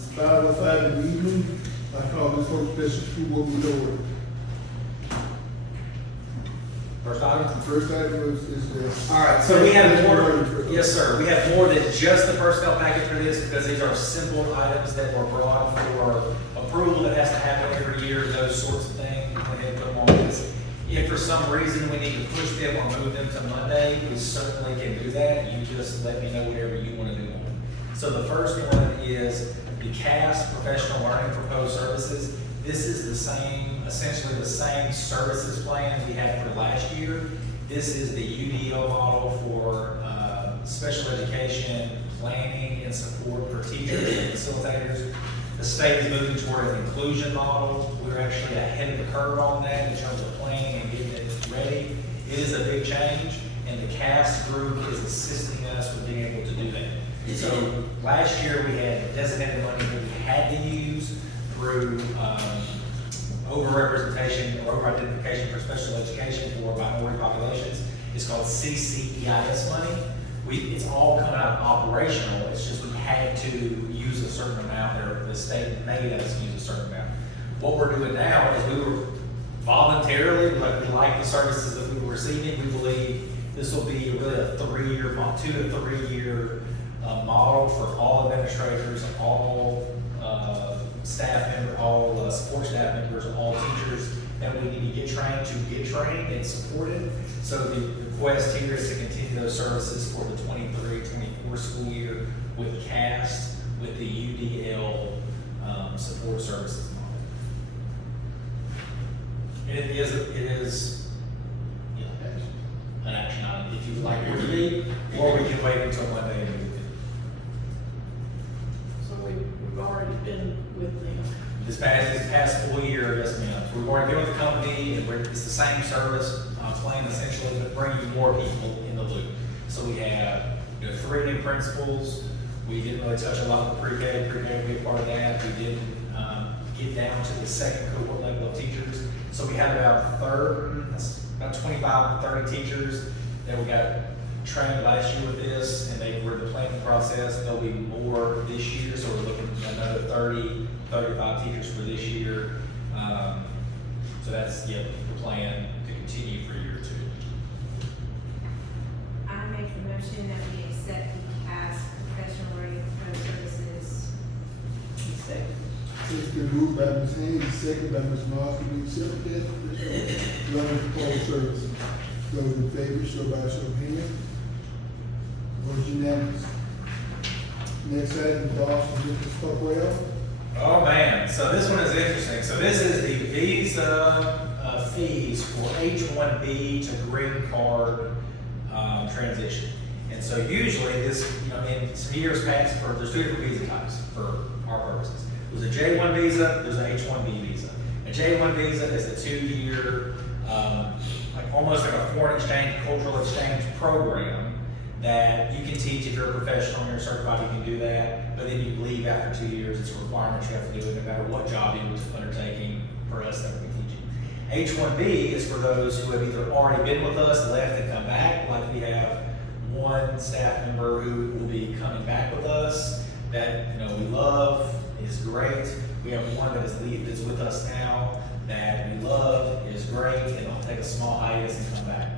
It's 5:05 in the evening. I call this whole special school board meeting order. First item? The first item is the. All right, so we have more, Personnel. yes, sir, we have more than just the personnel package for this, because these are simple items that were brought for approval that has to happen every year, those sorts of things. We went ahead and put them on this. If for some reason we need to push them or move them to Monday, we certainly can do that. You just let me know whatever you want to do on them. So the first one is the CAS, Professional Learning Proposed Services. This is the same, essentially the same services plan we had for last year. This is the UDO model for special education planning and support for teachers and facilitators. The state is moving toward an inclusion model. We're actually ahead of the curve on that in terms of planning and getting it ready. It is a big change, and the CAS group is assisting us with being able to do that. So last year we had designated money that we had to use through over-representation or over-identification for special education for minority populations. It's called CCEIS money. It's all coming out operational. It's just we had to use a certain amount, or the state made us use a certain amount. What we're doing now is we were voluntarily, we like the services that we were receiving. We believe this will be really a 2 to 3 year model for all administrators, all staff members, all support staff members, all teachers that we need to get trained and supported. So the request here is to continue those services for the 23-24 school year with CAST, with the UDL support services model. And it is you know, an action item if you'd like it to be, or we can wait until Monday and move it. So we've already been with them. This past full year, yes ma'am. We've already been with the company, and it's the same service plan essentially, but bringing more people in the loop. So we have 3 new principals. We didn't really touch a lot of the pre-K. Pre-K will be a part of that. We didn't get down to the second cohort level of teachers. So we had about 25 to 30 teachers that we got trained last year with this, and they were in the planning process. There'll be more this year, so we're looking at another 30, 35 teachers for this year. So that's the plan to continue for year 2. I make the motion that we accept the CAS professional learning proposed services. Second. It's been moved by Ms. Haynes, second by Ms. Moss, to be accepted. Learning proposed services. Those in favor, show by show of hands. Vote unanimous. Next item, boss, Mr. Stockwell. Oh man, so this one is interesting. So this is the visa fees for H-1B to green card transition. And so usually this, in some years past, there's 2 different visa types for our purposes. There's a J-1 visa, there's an H-1B visa. A J-1 visa is a 2-year, almost like a foreign exchange, cultural exchange program that you can teach if you're a professional and you're certified, you can do that. But then you leave after 2 years. It's a requirement you have to do it no matter what job you're undertaking for us that we teach you. H-1B is for those who have either already been with us, left, and come back. Like we have one staff member who will be coming back with us that we love, is great. We have one that is with us now that we love, is great, and they'll take a small hiatus and come back.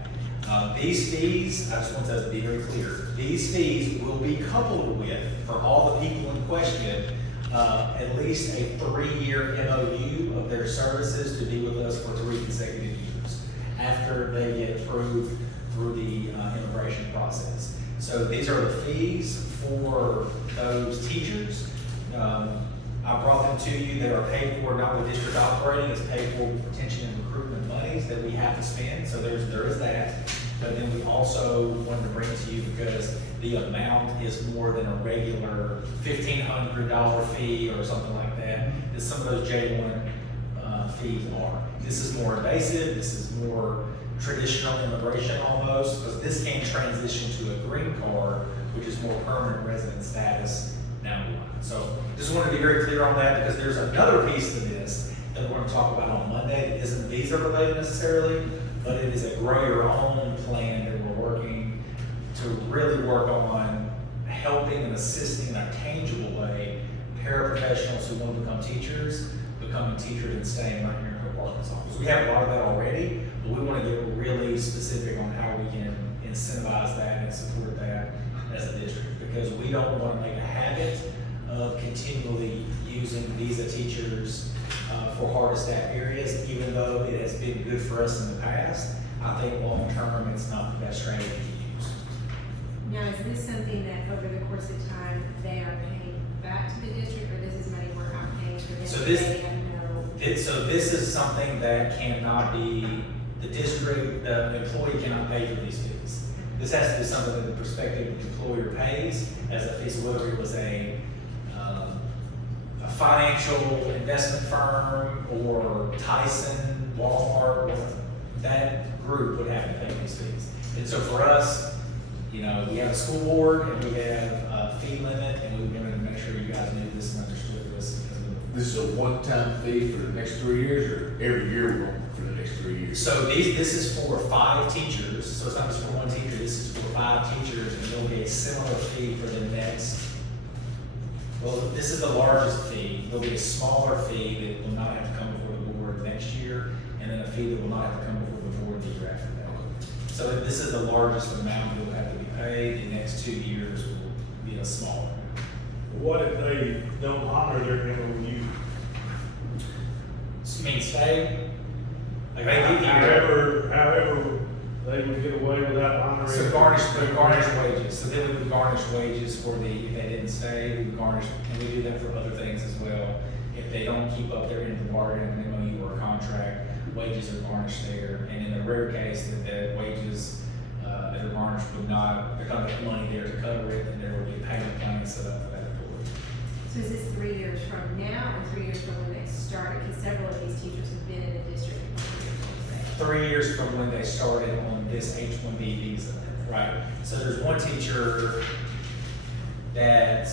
These fees, I just want to be very clear, these fees will be coupled with, for all the people in question, at least a 3-year MOU of their services to be with us for 3 consecutive years after they get approved through the immigration process. So these are the fees for those teachers. I brought them to you. They are paid for not with district operating, it's paid for with retention and recruitment monies that we have to spend. So there is that. But then we also wanted to bring it to you because the amount is more than a regular $1,500 fee or something like that, as some of those J-1 fees are. This is more invasive, this is more traditional immigration almost, because this can transition to a green card, which is more permanent resident status down the line. So just wanted to be very clear on that, because there's another piece to this that we're going to talk about on Monday that isn't visa related necessarily, but it is a grow your own plan that we're working to really work on helping and assisting in a tangible way paraprofessionals professionals who want to become teachers, becoming teachers and staying right here in Hope, Arkansas. Because we have a lot of that already, but we want to get really specific on how we can incentivize that and support that as a district. Because we don't want to make a habit of continually using visa teachers for hard to staff areas, even though it has been good for us in the past. I think long term, it's not the best strategy to use. Now, is this something that over the course of time, they are paying back to the district, or this is money we're not paying for them? So this- They have no, So this is something that cannot be, the district, the employee cannot pay for these fees. This has to be something that the prospective employer pays as a fee, so whether it was a financial investment firm or Tyson, Walmart, or that group would have to pay these fees. And so for us, you know, we have a school board and we have a fee limit, and we wanted to make sure you guys knew this and understood this. This is a one-time fee for the next 3 years, or every year for the next 3 years? So this is for 5 teachers, so it's not just for one teacher, this is for 5 teachers, and there'll be a similar fee for the next. Well, this is the largest fee, there'll be a smaller fee that will not have to come before the board next year, and then a fee that will not have to come before the board the year after that. So this is the largest amount that will have to be paid, the next 2 years will be a smaller. What if they don't honor their MOU? So you mean stay? Like they give you. However, they would get away without honoring. So garnish wages, so then we would garnish wages for the, if they didn't stay, we would garnish, and we do that for other things as well. If they don't keep up their end of the bargain, an MOU or a contract, wages are garnished there, and in the rare case that the wages, that are garnished would not, there's not enough money there to cover it, and there would be a payment plan set up for that employee. so is this 3 years from now, or 3 years from when they started? Because several of these teachers have been in the district for 3 years from when they started on this H-1B visa, right? So there's one teacher that,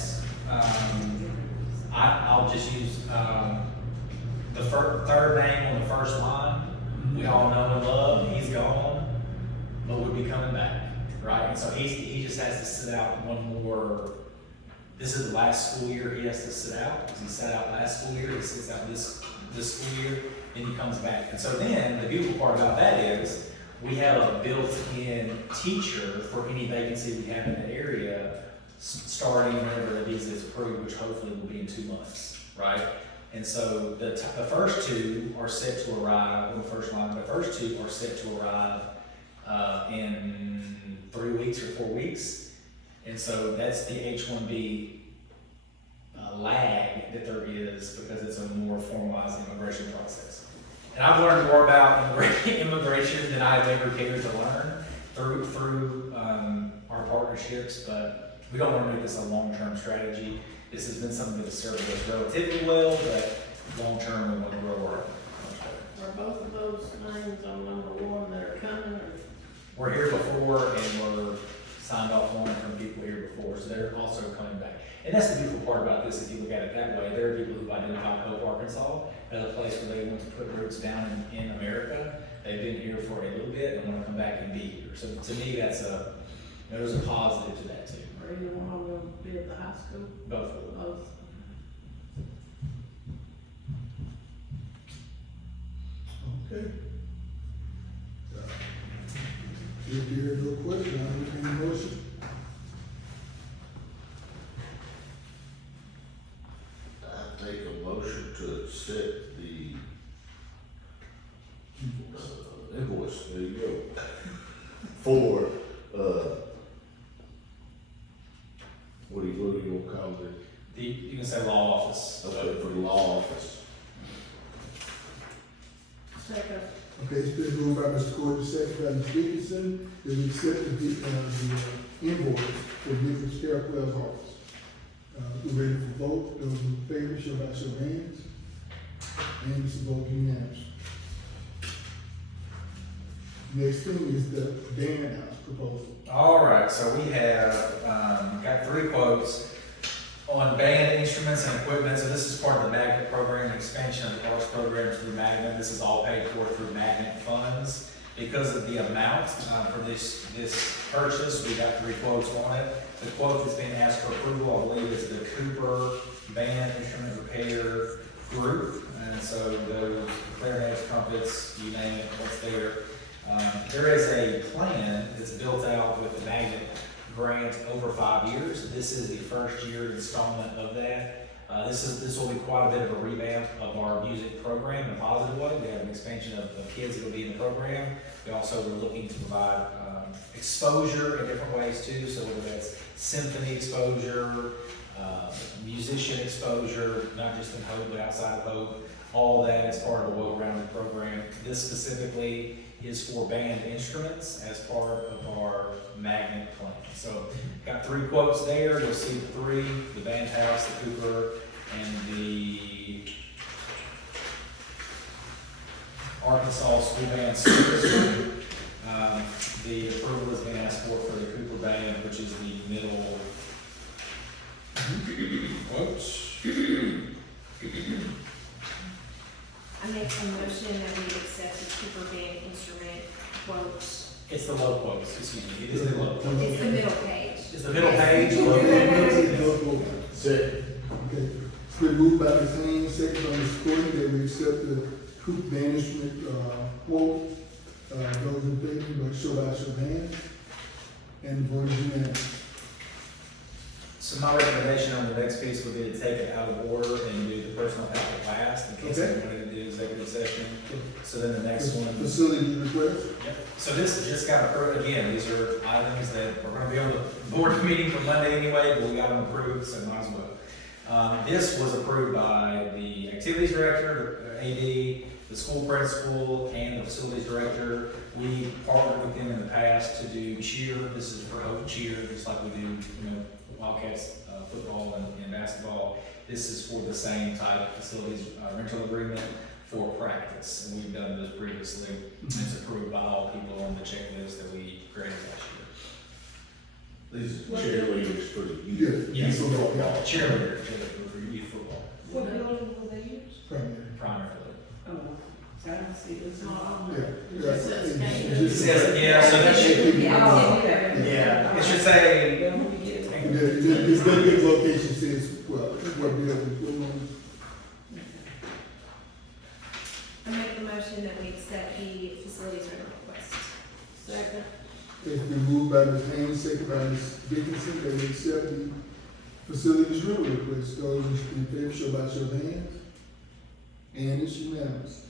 I'll just use, the third name on the first line. We all know and love, he's gone, but would be coming back, right? And so he just has to sit out one more, this is the last school year he has to sit out, because he sat out last school year, he sits out this school year, then he comes back. And so then, the beautiful part about that is, we have a built-in teacher for any vacancy we have in the area, starting whenever the visa is approved, which hopefully will be in 2 months, right? And so the first 2 are set to arrive, on the first line, the first 2 are set to arrive in 3 weeks or 4 weeks. And so that's the H-1B lag that there is, because it's a more formalized immigration process. And I've learned more about immigration than I've ever cared to learn through our partnerships, but we don't want to make this a long-term strategy. This has been something that has served us relatively well, but long-term we want to grow our much better. Are both of those names on number 1 that are coming, or? We're here before, and we're signed off on from people here before, so they're also coming back. And that's the beautiful part about this, if you look at it that way. There are people who've identified Hope, Arkansas as a place where they want to put roots down in America. They've been here for a little bit and want to come back and be here. So to me, there's a positive to that too. Or either one of them be at the high school? Both of them. Both. Okay. If there are no questions, I'll entertain a motion. I take a motion to accept the invoice, there you go, for, what do you gonna call it? You can say law office. Okay, for the law office. Second. Okay, it's been moved by Mr. Gordon, second by Ms. Dickinson, that we accept the invoice for Nicholas Carrawell's office. We're ready for vote. Those in favor, show by show of hands. And it's a vote unanimous. Next thing is the Dan House proposal. All right, so we have got 3 quotes on band instruments and equipment. So this is part of the magnet program, expansion of the arts program through magnet. This is all paid for through magnet funds. Because of the amount for this purchase, we got 3 quotes on it. The quote that's being asked for approval, I believe, is the Cooper Band Instrument Repair Group. And so those clarinets, trumpets, you name it, what's there. There is a plan that's built out with the magnet grant over 5 years. This is the first year installment of that. This will be quite a bit of a revamp of our music program in a positive way. We have an expansion of kids that will be in the program. We also are looking to provide exposure in different ways too. So whether that's symphony exposure, musician exposure, not just in Hope but outside of Hope, all that is part of a well-rounded program. This specifically is for band instruments as part of our magnet plan. So got 3 quotes there. You'll see the 3, the band house, the Cooper, and the Arkansas School Band Service Group. The approval has been asked for the Cooper Band, which is the middle quotes. I make a motion that we accept the Cooper Band instrument quotes. It's the low quotes, excuse me, it is the low. It's the middle page. It's the middle page, low. Second. Okay, it's been moved by Ms. Haynes, second by Ms. Courtney, that we accept the Cooper Band instrument, quote. Those in favor, by show of hands. And the vote is unanimous. So my recommendation on the next piece would be to take it out of order and do the personal packet last, in case Okay. we wanted to do executive session. So then the next one. Facility request. Yep. So this just got approved, again, these are items that we're gonna be on the board meeting for Monday anyway, but we got them approved, so might as well. This was approved by the activities director, the AD, the school principal, and the facilities director. We partnered with them in the past to do cheer. This is for Hope Cheer, just like we do, Wildcats football and basketball. This is for the same type of facilities rental agreement for practice, and we've done this previously. It's approved by all people on the checklist that we created last year. These cheerleaders for the Yeah. youth. Yes, Football. cheerleader for youth football, What building will they use? Primary. primarily. Oh, so I don't see, it's not on Yeah. there. It just says It name. just- Yeah, so that should, Oh, okay. yeah, it should say, Yeah, when we get it. It's the good location says, well, what building, I make the motion that we accept the facilities rental request. Second. it's been moved by Ms. Haynes, second by Ms. Dickinson, that we accept the facilities rental request. Those in favor, show by show of hands. And it's unanimous.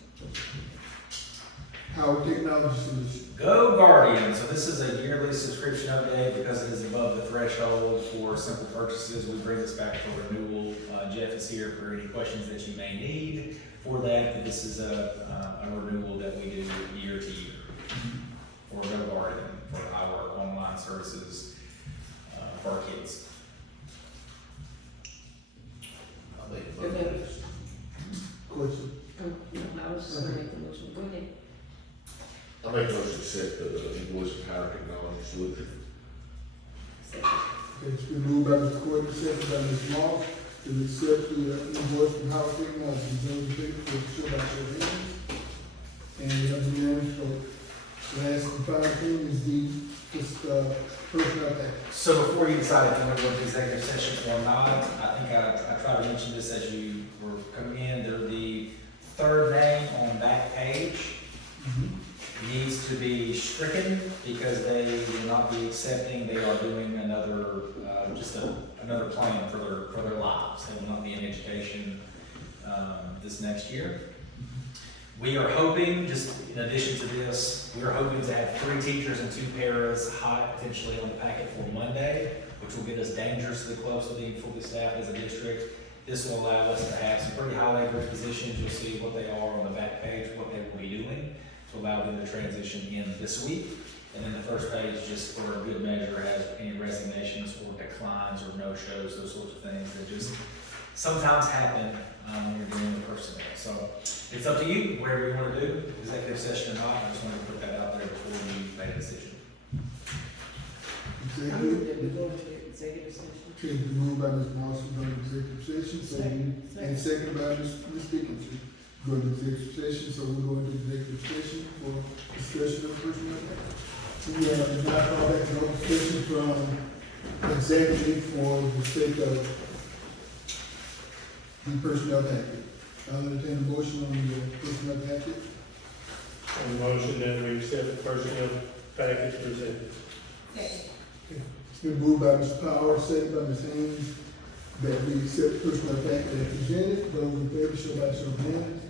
Howard Technology Solutions. Go Guardian. So this is a yearly subscription update because it is above the threshold for simple purchases. We bring this back for renewal. Jeff is here for any questions that you may need for that. But this is a renewal that we do year to year for Go Guardian for our online services for our kids. I'll make a motion. Question. I was just gonna make the motion, go ahead. I'll make a motion to accept the invoice from Howard Technology Solutions. It's been moved by Ms. Courtney, second by Ms. Moss, to accept the invoice from Howard Technology. Those in favor, show by show of hands. And we have unanimous vote. Last and final thing is the personnel package. So before you decide if you want to go to executive session or not, I think I tried to mention this as you were coming in. They're the third name on that page needs to be stricken because they will not be accepting. They are doing another, another plan for their lives. They will not be in education this next year. We are hoping, just in addition to this, we are hoping to have 3 teachers and 2 paras hot potentially on the packet for Monday, which will get us dangerously close to being fully staffed as a district. This will allow us to have some pretty high leverage positions. You'll see what they are on the back page, what they will be doing, to allow them to transition in this week. And then the first page, just for a good measure, has any resignations or declines or no-shows, those sorts of things that just sometimes happen when you're dealing with personnel. So it's up to you, whatever you want to do, executive session or not. I just wanted to put that out there before you make a decision. I'm Executive. good to go to executive session. Okay, it's been moved by Ms. Moss to go to executive session, so we, and second by Ms. Dickinson. Go to executive session, so we're going to executive session for discussion of personnel. So we have not called back to open session from executive for the sake of the personnel packet. I'll entertain a motion on the personnel packet. A motion that we accept the personnel package presented. Okay. It's been moved by Mr. Powers, second by Ms. Haynes, that we accept the personnel packet as presented. Those in favor, show by show of hands.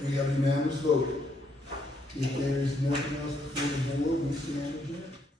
We have unanimous vote. If there is nothing else before the board, we stand adjourned.